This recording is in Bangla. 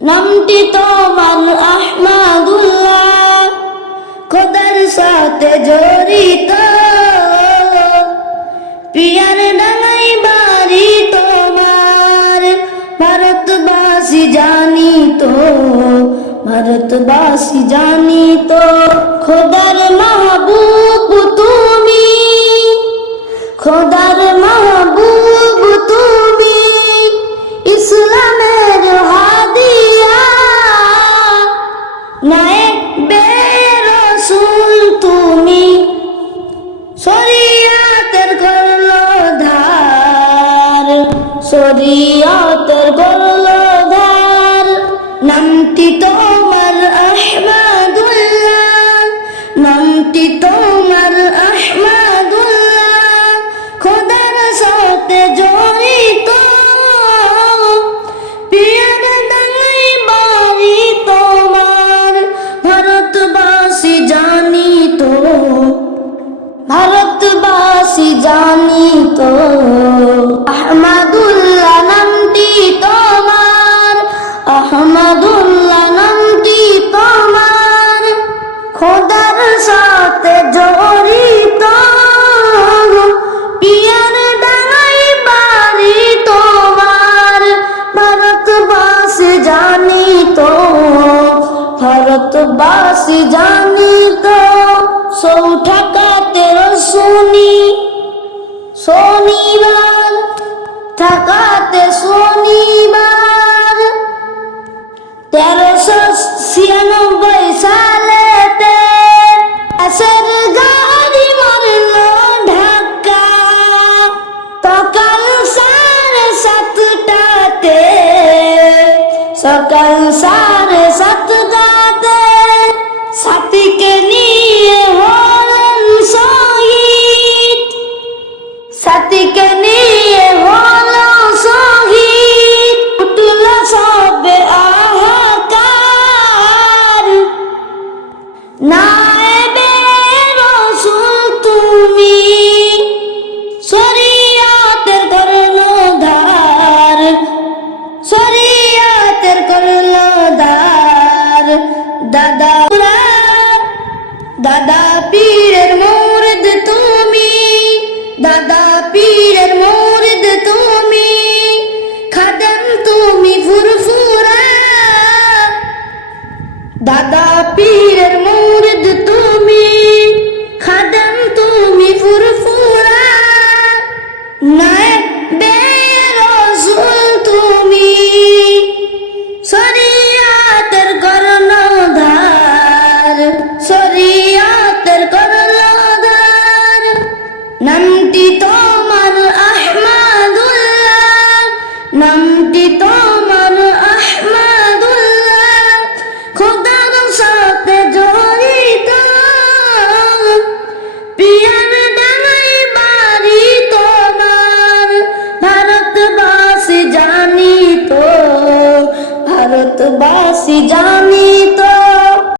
নামটি তোমার আহমাদুল্লাহ, খোদার সাথে জড়িত। পিয়ার ডাঙাই বাড়ি তোমার, ভারতবাসী জানি তো ভারতবাসী জানি তো খোদার নামটি তোমার আহমাদুল্লাহ, নামটি তোমার আহমাদুল্লাহ, খোদার সাথে জড়িত। পিয়ার তোমার, ভারতবাসী জানি তো ভারতবাসী জানি তো আহমদুল্লাহ নামটি তোমার, আহমদুল্লাহ সাথে জড়িত পিয়ার ডাঙাই বাড়ি তোমার, ভারতবাসী জানি তো ভারতবাসী জানি তো সৌঠাকাতে শুনি শনিবার সকাল সাড়ে সাতটাতে সাথীকে নিয়ে দাদা দাদা পীরের মুর্দ তুমি দাদা পীরের মুর্দ তুমি খাদম তুমি ফুরফুরা দাদা পীরের ভারতবাসী